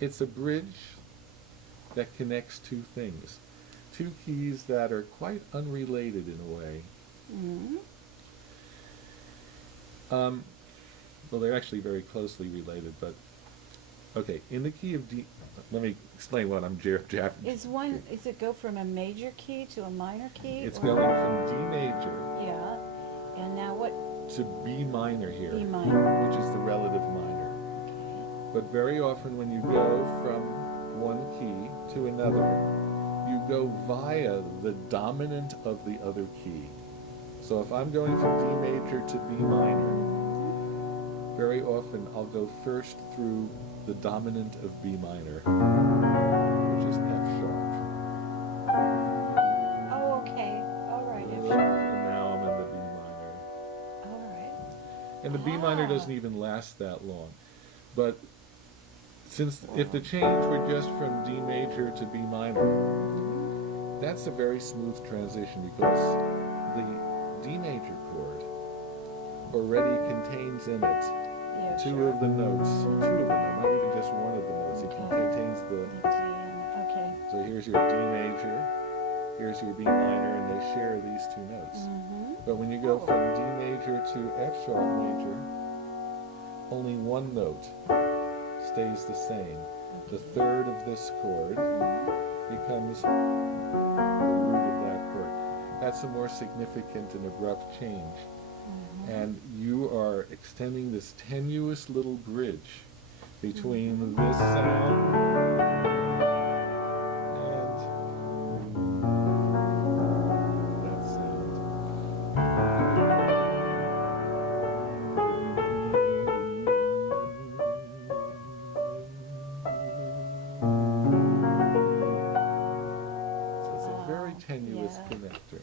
It's a bridge that connects two things, two keys that are quite unrelated in a way. Mm-hmm. Well, they're actually very closely related, but okay. In the key of D, let me explain what I'm Is it go from a major key to a minor key? It's or- going from D major Yeah. And now what? to B minor here, B minor. which is the relative minor. Okay. But very often when you go from one key to another, you go via the dominant of the other key. So if I'm going from D major to B minor, very often I'll go first through the dominant of B minor, which is F sharp. Oh, okay. All right. F sharp. And now I'm in the B minor. All right. And the B minor Ah. doesn't even last that long. But since if the change were just from D major to B minor, that's a very smooth transition because the D major chord already contains in it Yeah. two sure. of the notes, not even just one of the notes. It Okay. contains the, D and okay. so here's your D major, here's your B minor, and they share these two notes. Mm-hmm. But when you go from D major to F sharp major, only one note stays the same. The third of this chord becomes the root of that chord. That's a more significant and abrupt change. And you are extending this tenuous little bridge between this sound and that sound. So it's a very tenuous Yeah. connector.